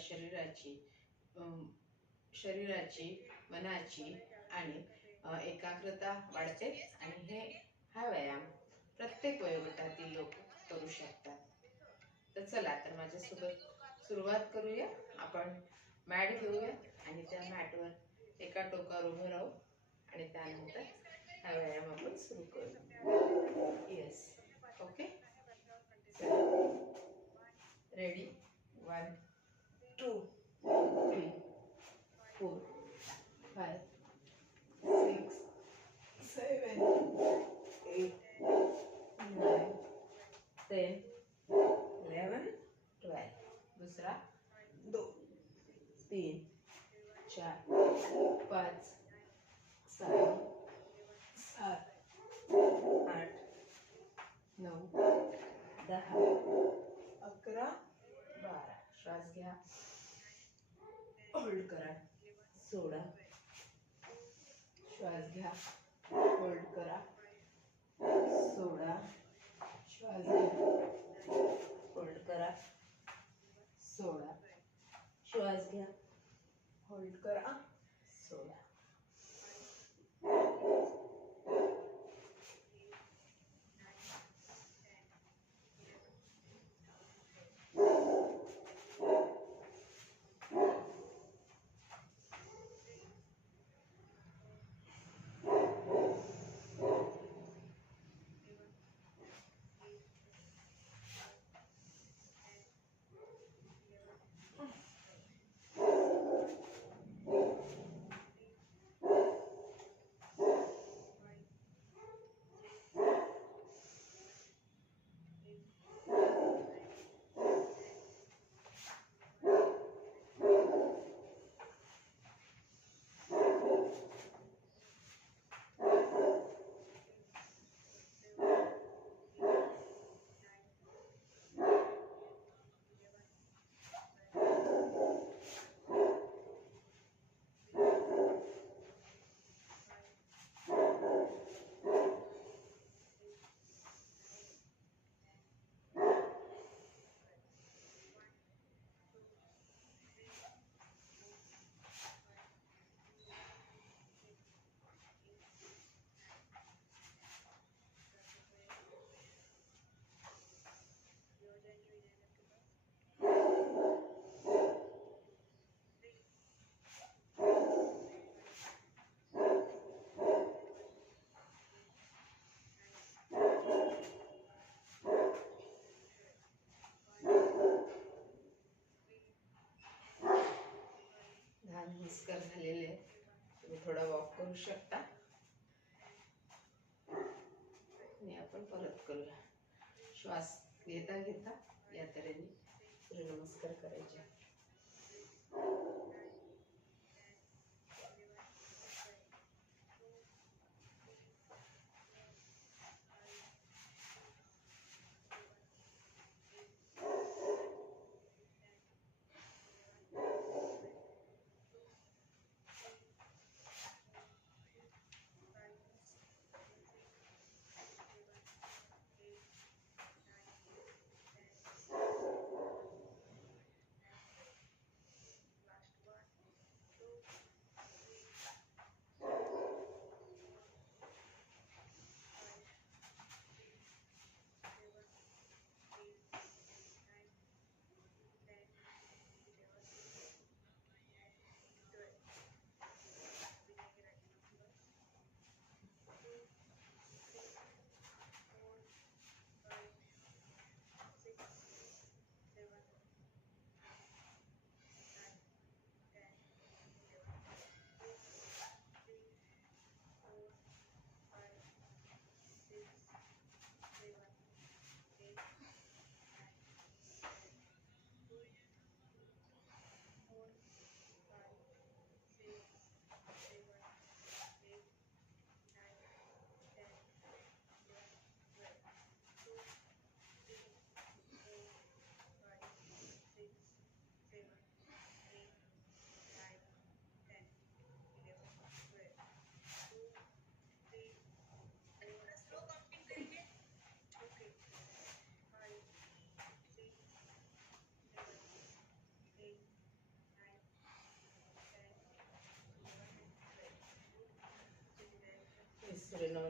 शरीराची शरीराची, मनाची आणि एकाग्रता वाढते आणि हा व्यायाम प्रत्येक वयोगटातील लोक करू शकतात. तर चला तर माझ्यासोबत सुरुवात करूया. आपण मॅट घेऊया आणि त्या मॅटवर एका टोकावर उभं राहू आणि त्यानंतर हा व्यायाम आपण सुरू करू. Yes, okay, ready. 1 2 3 4 5 6 7 8 9 10 11 12. दूसरा 2 3 4 5 6 7 8 9 10 11 12. श्वास घ्या, होल्ड करा, सोडा. श्वास घ्या, होल्ड करा, सोडा. श्वास घ्या, होल्ड करा, सोडा. श्वास घ्या, होल्ड करा, सोडा. नमस्कार झालेले. तुम्ही थोडा वॉक करू शकता आणि आपण परत करूया. श्वास घेता घेता या तऱ्हेने सूर्यनमस्कार करायचे.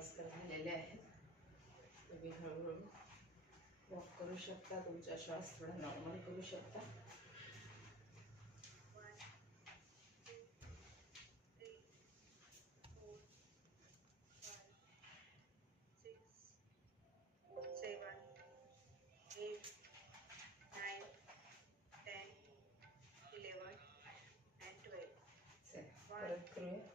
सूर्यनमस्कार झालेले आहेत. तुम्ही हळूहळू वॉक करू शकता, तुमचा श्वास थोडा नॉर्मल करू शकता. परत करूया.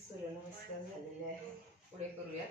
सूर्यनमस्कार झालेले आहे. पुढे करूया.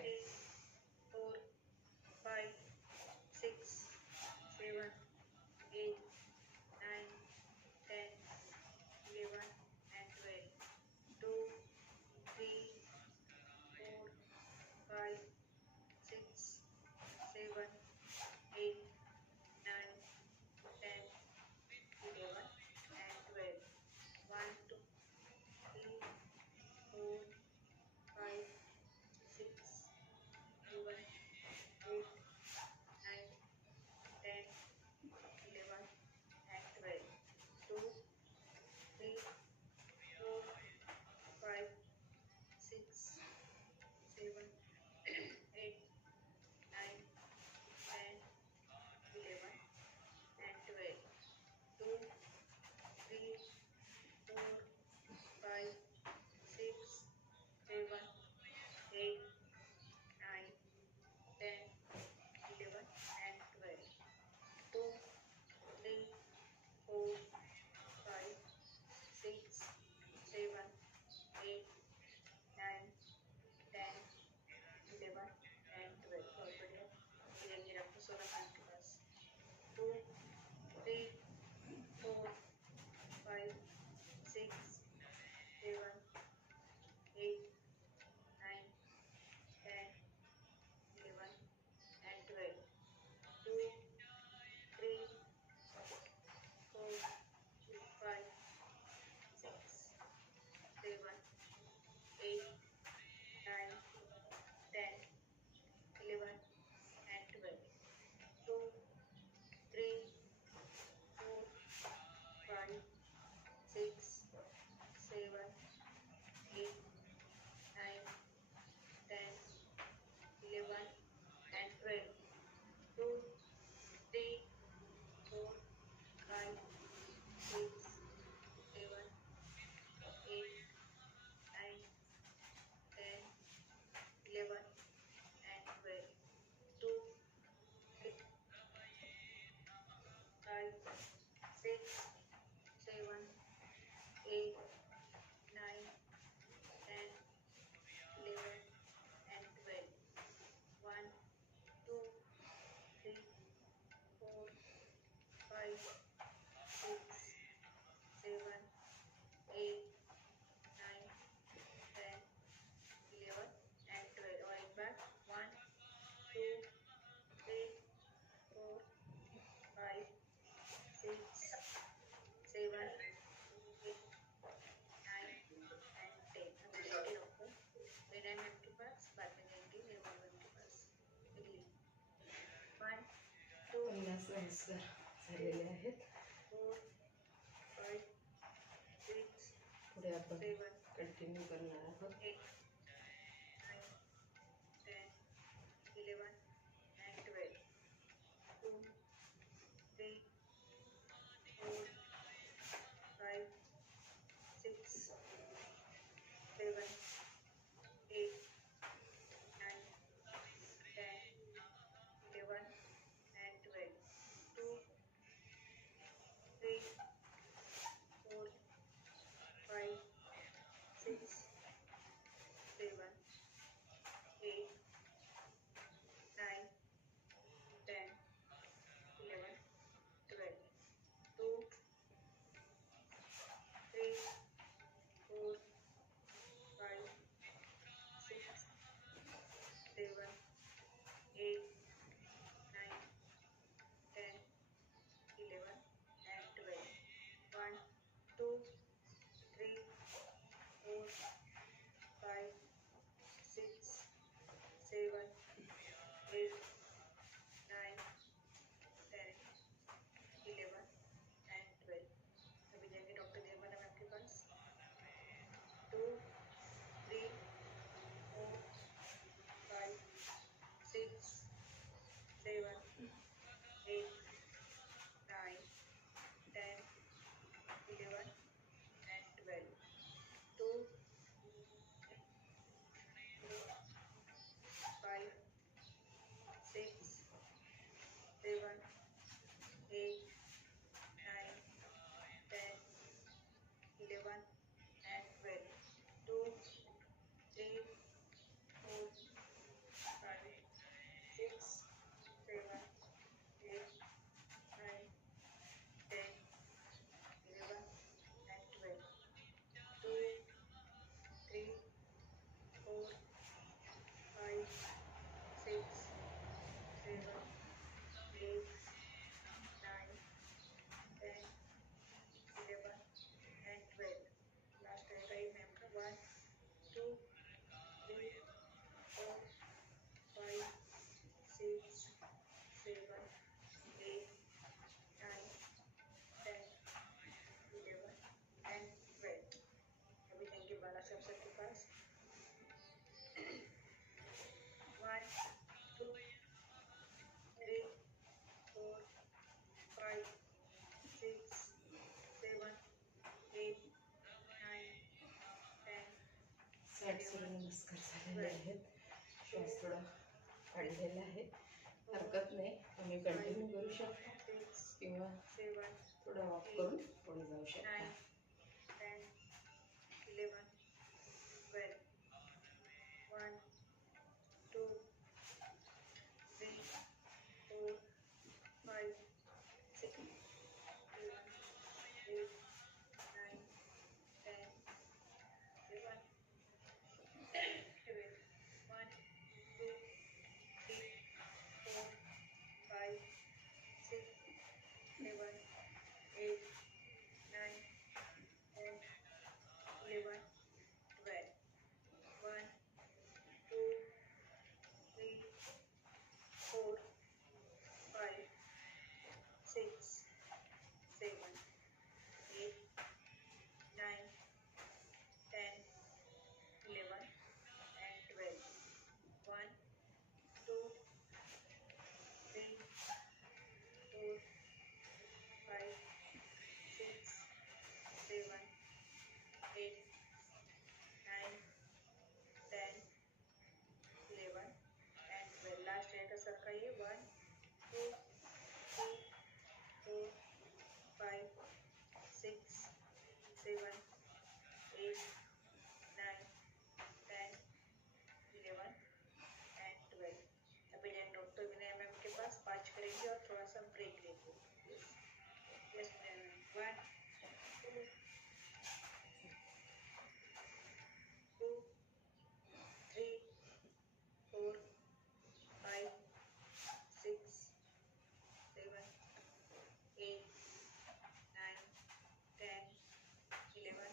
50 नमस्कार झालेले आहेत. पुढे आपण कंटिन्यू करणार आहोत. 60 सूर्यनमस्कार झालेले आहेत. श्वास थोडा वाढलेला आहे. हरकत नाही, तुम्ही कंटिन्यू करू शकता किंवा थोडं वॉक करून पुढे जाऊ शकता. 11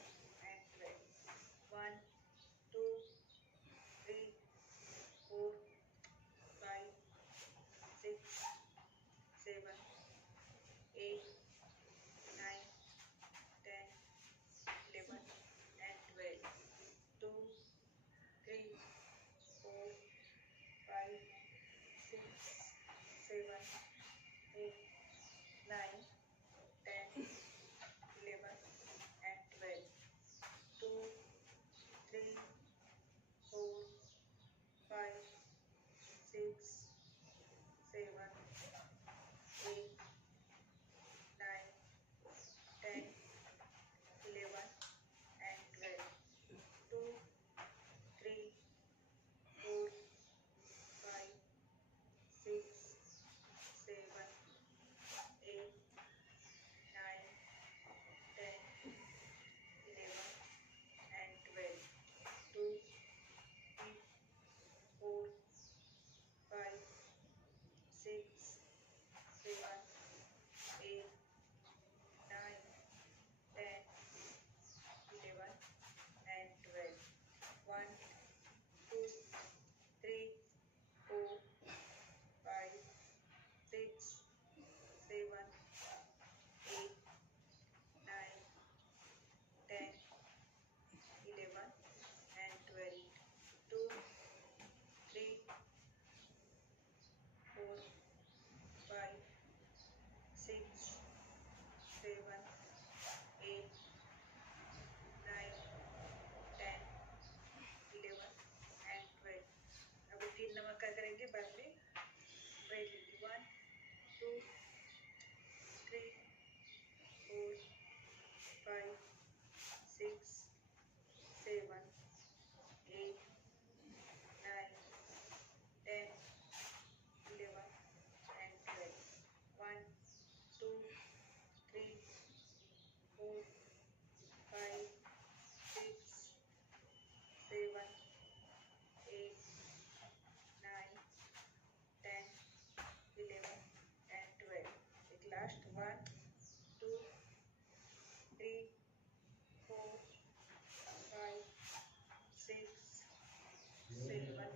से 1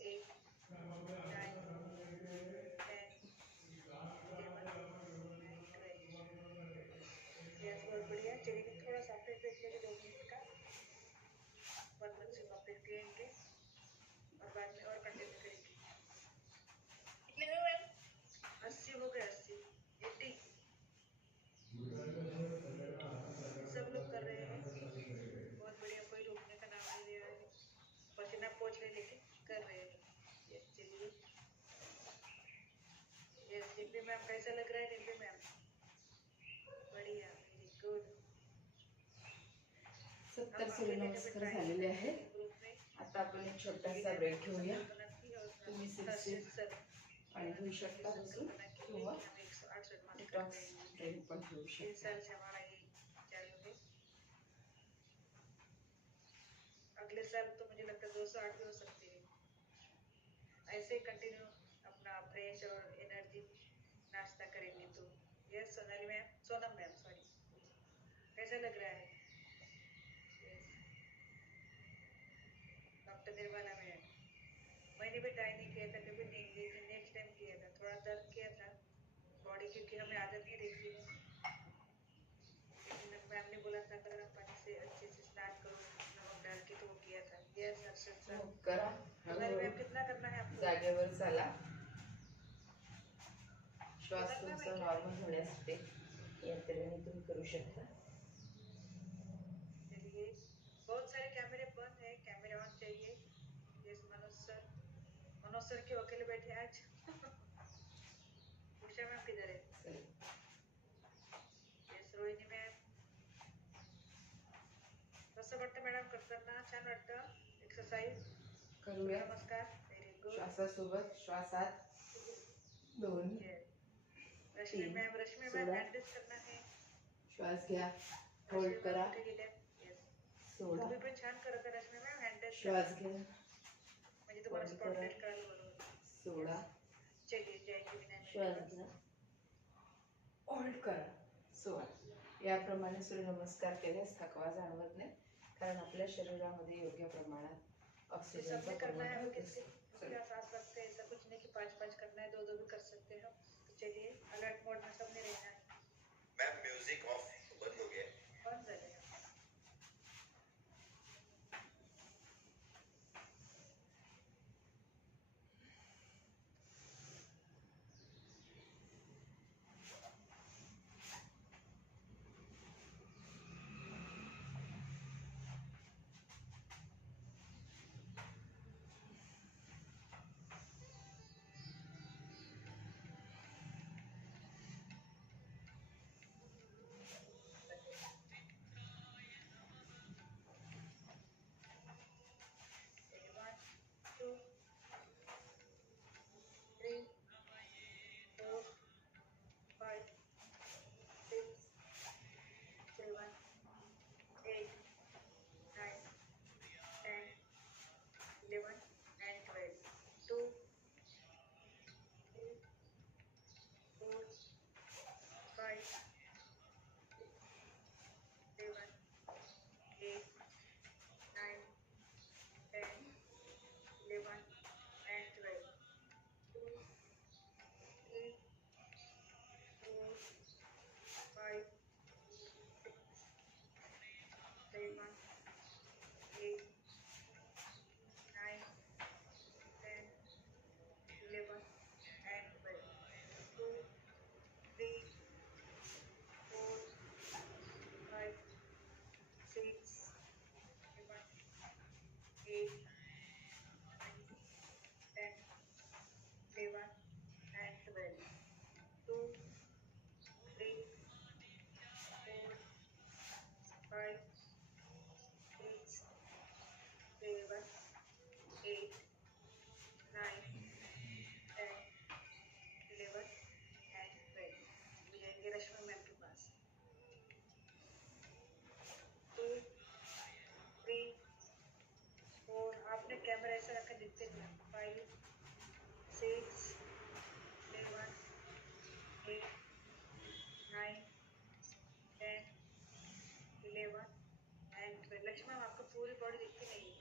8 9 10 11 and 12। यस, बहुत बढ़िया। चलिए थोड़ा सा फिर लेंगे 2 मिनट का, 1 मंथ से कंप्लीट करेंगे और बाद में और कंटिन्यू करेंगे। कितने में मैम? 80 हो गए, 80 80 सब लोग कर रहे हैं। बहुत बढ़िया, कोई रोकने का नाम नहीं ले रहा है, पसीना पोंछ रहे लेकिन कर रहे हैं। यस, चलिए। यस, डिम्पी मैम कैसा लग रहा है? डिम्पी मैम बढ़िया, वेरी गुड। 70 सूर्यनमस्कार झालेले आहेत। आता आपण एक छोटासा ब्रेक घेऊया। तुम्ही सिरसिर पाणी घेऊ शकता बसून किंवा डिटॉक्स ड्रिंक पण घेऊ शकता। अगले साल तो मुझे लगता है 208 भी हो सकती है। ऐसे ही कंटिन्यू अपना फ्रेश और एनर्जी नाश्ता करेंगे तो। Yes Sonali ma'am, Sonam ma'am sorry, कैसा लग रहा है? डॉक्टर निर्मला मैम, मैंने भी ट्राई नहीं किया था कभी नहीं, लेकिन नेक्स्ट टाइम किया था, थोड़ा दर्द किया था बॉडी, क्योंकि हमें आदत नहीं रहती है। लेकिन मैम ने बोला था गर्म पानी से अच्छे से स्नान करो नमक डाल के, तो वो किया था। यस हर्षद सर करा। मैम कितना करना है आपको? जागेवर चला। श्वास तुमचा नॉर्मल होण्यासाठी या तऱ्हेने तुम्ही करू शकता। चलिए, बहुत सारे कैमरे बंद है, कैमरे ऑन चाहिए। यस मनोज सर क्यों अकेले बैठे आज? उषा मैम किधर है? यस रोहिणी मैम, कसं वाटतं मॅडम? करताना छान वाटतं एक्सरसाइज करूया। नमस्कार, व्हेरी गुड। श्वासासोबत श्वासात 2 रश्मी मैम हैंडल्स करना है। श्वास घ्या, होल्ड करा, सोडा, तुम्ही पण छान करत आहे रश्मी मैम हँडल। श्वास घ्या, म्हणजे तुम्हाला स्पॉटलाइट करायला बरोबर। सोडा, चलिए जय विनायक, श्वास घ्या, होल्ड करा, सोडा। याप्रमाणे सूर्यनमस्कार केल्यास थकवा जाणवत नाही, कारण आपल्या शरीरामध्ये योग्य प्रमाणात ऑक्सिजनचा पुरवठा होतो। सांस लगते हैं, ऐसा कुछ नहीं कि 5-5 करना है, 2-2 भी कर सकते हैं। तो चलिए अलर्ट मोड में सबने रहना है। मैम म्यूजिक ऑफ बंद हो गया। बंद झालेगा। कैमरा ऐसा रखकर देखते हैं। 5 6 7 8 9 10 11 एंड 12। लक्ष्मी मैम आपको पूरी बॉडी दिखती नहीं है।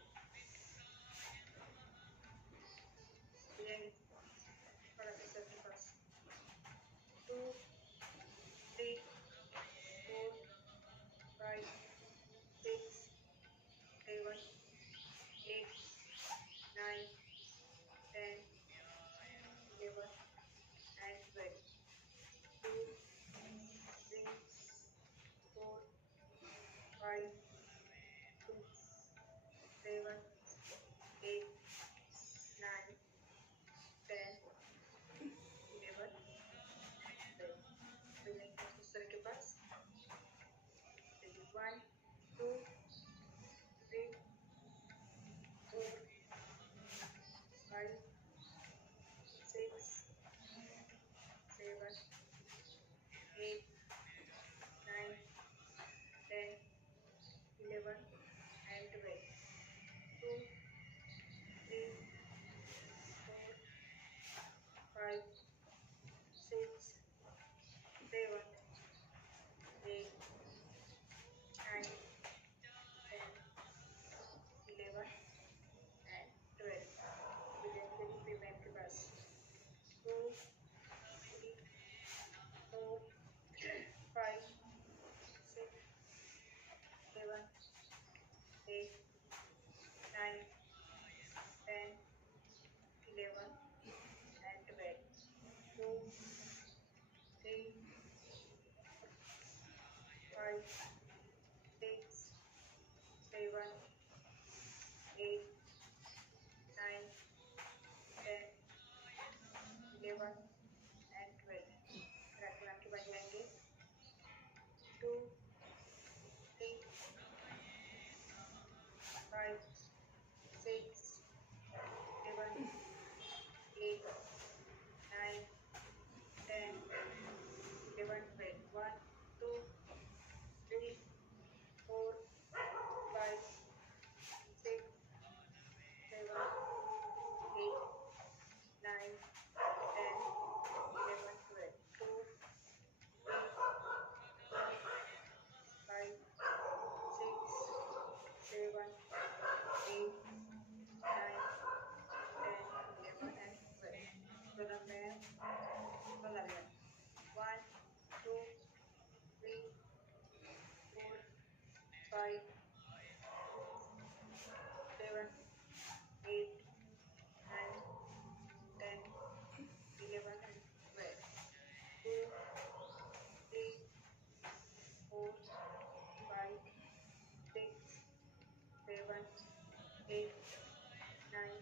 8, 9, 10, 11 and 12. फिर आपके मैम के पास जाएंगे 2, 3, 5, 6, 7, 8, 9, 10, 11, 12. 1, 2, 3, 4, 5, 6, 7, 8, 9, 10, 11, 12. 2, 3, 4, 5, 6, 7, 8, 9, 10, 11 and 12. So the man close again. 1, 2, 3, 4, 5, 6, 7, 8, 9, 10, 11 and 12. 2, 3, 4, 5, 6, 7, 8, 9,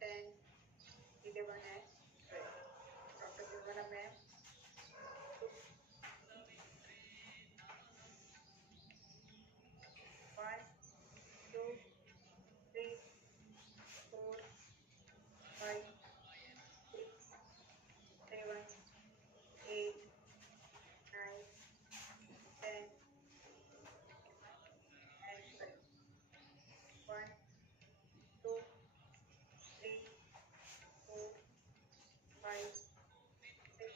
10, 11 and 12. Dr. Gurvara ma'am. 1, 2, 3, 4, 5, 6, 7, 8, 9, 10, 11 and 12. 1, 2, 3, 4, 5, 6,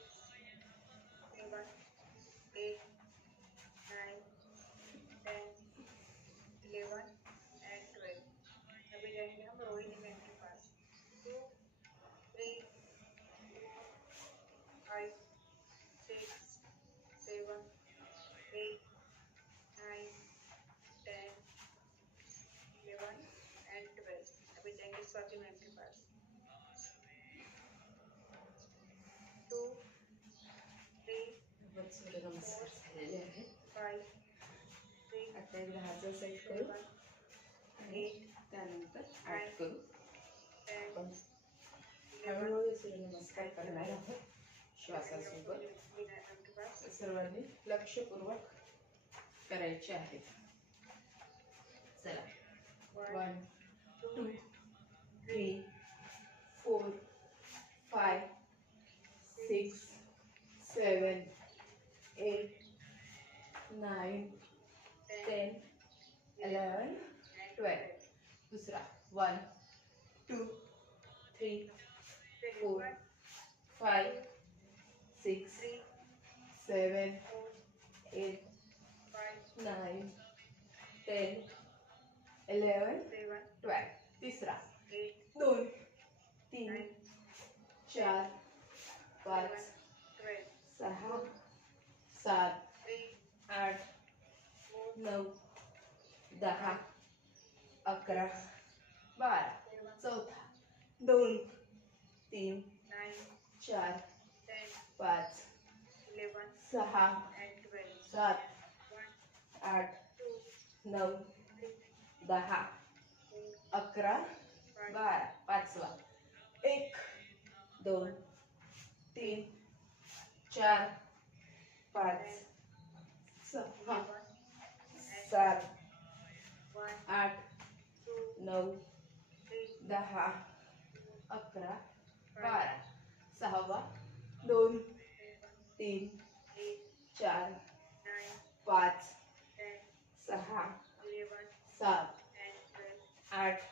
7, 8, 9, 10, 11 and 12. अभी जाएंगे हम Rohini ma'am K pass 2, 3, 4, 5, 6, 7, 8, 9, 10, 11 and 12. अभी जाएंगे स्वाति मैम के पास 2, 3, आपण सूर्यनमस्कार झालेले आहेत. 5, 6, आता एक 10चा सेट करू 7, आणि 8, त्यानंतर 8 करू. 10, आपण 11 हळूहळू सूर्यनमस्कार करणार आहोत श्वासासोबत. मैम के पास सर्वांनी लक्षपूर्वक करायचे आहेत. चला 1, 2, 3, 4, 5, 6, 7, 8, 9, 10, 11, 12. दुसरा 1, 2, 3, 4, 5, 6, 7, 8, 9, 10, 11, 12. तिसरा 2, 3, 4, 5, 6, 7, 8, 9, 10, 11, 12. चौथा 2, 3, 4, 5, 6, 7, 8, 9, 10, 11, 12. पाचवा 1, 2, 3, 4, 5, 6, 7, 8, 9, 10, 11, 12. सहावा 2, 3, 4, 5, 6, 7, 8,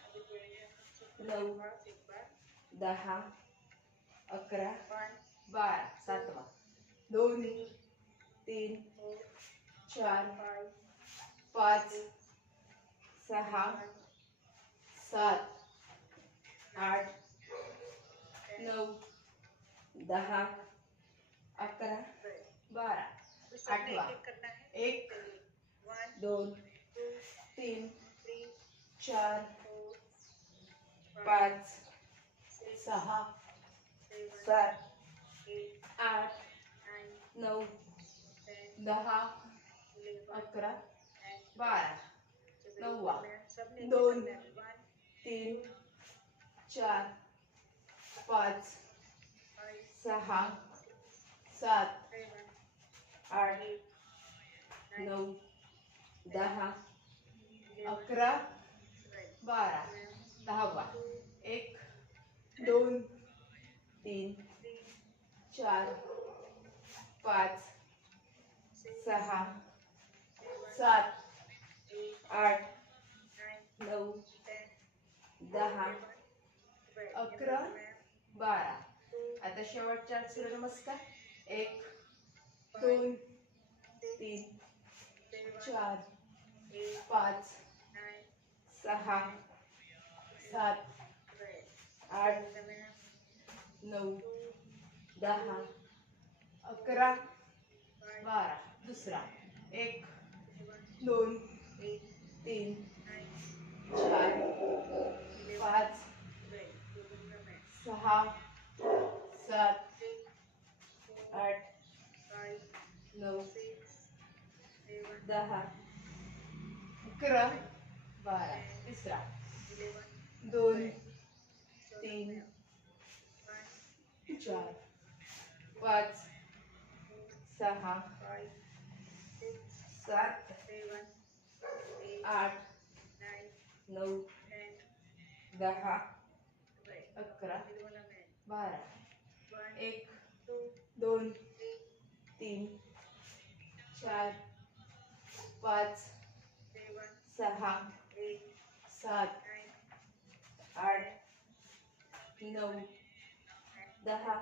9, 10, 11, 12. सातवा 2, 3, 4, 5, 6, 7, 8, 9, 10, 11, 12. आठवा 1, 2, 3, 4, 5, 6, 7, 8, 9, 10, 11, 12. नववा 2, 3 4 5 6 7 8 9 10 11 12 10वा 1 2 3 4 5 6 7 8 9 10 11 12 आता शेवटचा सूर्यनमस्कार 1 2 3 4 5 6 7 8 9 10 11 12 दुसरा 1 2 3 4 5 6 7 8 9 10 11 12 तिसरा 2 3 4 5 6 7 8 9 10 11 12 1 2 3 4 5 6 7 8 9 10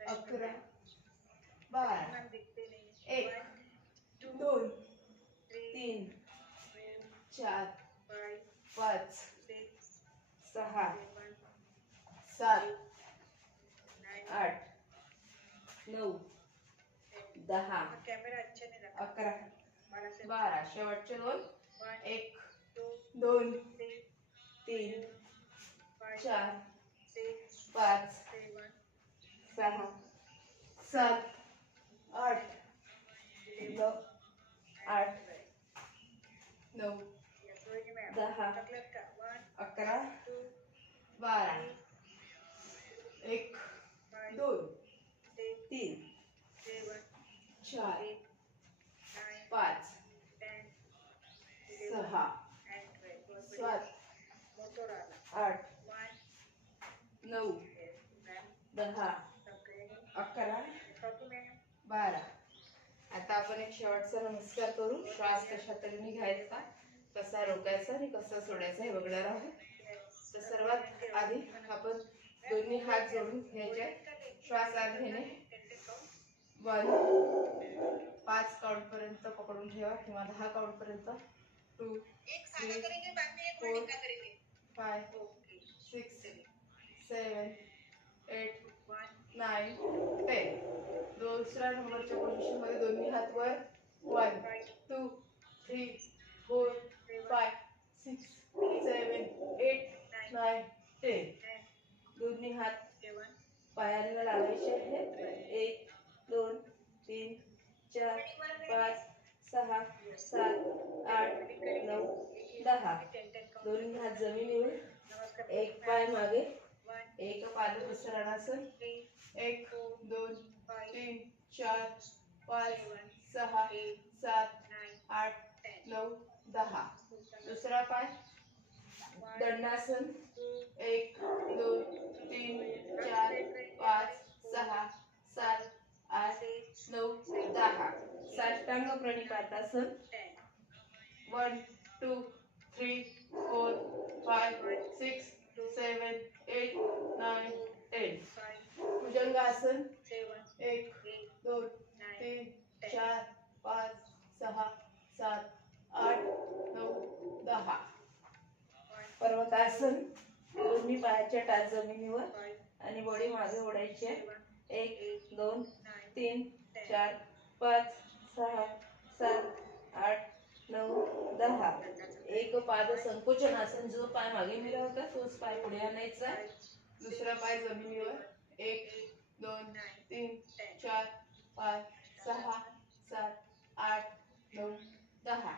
11 12 1 2 3 4 5 6 7 8 9 10 कॅमेरा अच्छा नाही लागत. 11 मला से 12 शेवटचे दोन 1 2 3 4 5 6 7 8 9 8 9 10 11 12 1 2 3 4 5 6 7 8 9 10 11 12 आता आपण एक शेवटचा नमस्कार करू. श्वास कशा तऱ्हेने घ्यायचा, कसा रोकायचा आणि कसा सोडायचा हे बघणार आहोत. तर सर्वात आधी आपण दोन्ही हात जोडून घ्यायचे. श्वास आत घेणे 1 5 काउंट पर्यंत पकडून ठेवा किंवा 10 काउंट पर्यंत 2 3 4 5 6 7 8 9 10. दुसऱ्या नंबरच्या पोझिशन मध्ये दोन्ही हात वर 1 2 3 4 5 6 7 8 9 10. दोन्ही हात पायाला लावायचे आहेत. 1 2 3 4 5 6 7 8 9 10. दोन्ही हात जमिनीवर, एक पाय मागे, एक पाद पसरणासन. 1 2 3 4 5 6 7 8 9 10. दुसरा पाय दंडासन. 1 2 3 4 5 6 7 8 9 10. साष्टांग प्रणिपातासन. 1 2 3 4 5 6 7 8 9 10. भुजंगासन. 1 2 3 4 5 6 7 8 9 10. पर्वतासन. दोन्ही पायाच्या टाच जमिनीवर आणि बॉडी मागे ओढायची आहे. 1 2 3 4 5 6 7 8 9 10. एक पाद संकोचनासन. जो पाय मागे मिळवता तोच पाय पुढे आणायचा. दुसरा पाय जमिनीवर. 1 2 3 4 5 6 7 8 9 10.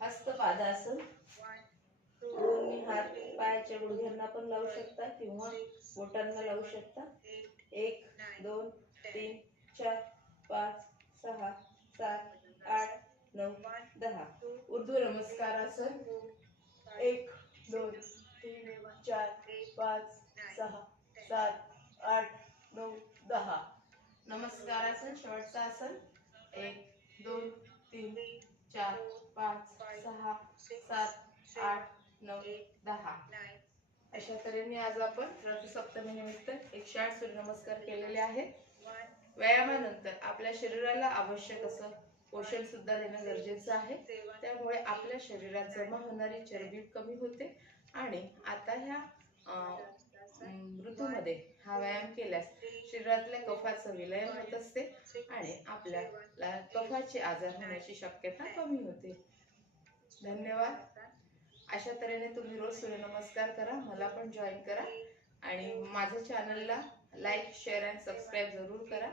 हस्तपादासन. दोन्ही हात पायाच्या पायाच्या गुडघ्यांना पण लावू शकता किंवा बोटांना लावू शकता. 1 2 3 4 5 6 7 8 9 10. ऊर्ध्व नमस्कारासन 1 2 3 4 5 6 7 8 9 10. नमस्कारासन शेवटचं आसन 1 2 3 4 5 6 7 8 9 10. अशा तऱ्हेने आज आपण रथसप्तमी निमित्त 108 सूर्यनमस्कार केलेले आहेत. व्यायामानंतर आपल्या शरीराला आवश्यक असं पोषण सुद्धा देणं गरजेचं आहे. त्यामुळे आपल्या शरीरात जमा होणारी चरबी कमी होते आणि आता ह्या ऋतूमध्ये हा व्यायाम केल्यास शरीरातल्या कफाचं विलयन होत असते आणि आपल्याला कफाचे आजार होण्याची शक्यता कमी होते. धन्यवाद. अशा तऱ्हेने तुम्ही रोज सूर्यनमस्कार करा, मला पण जॉईन करा आणि माझ्या चॅनलला लाईक शेअर अँड सबस्क्राईब जरूर करा.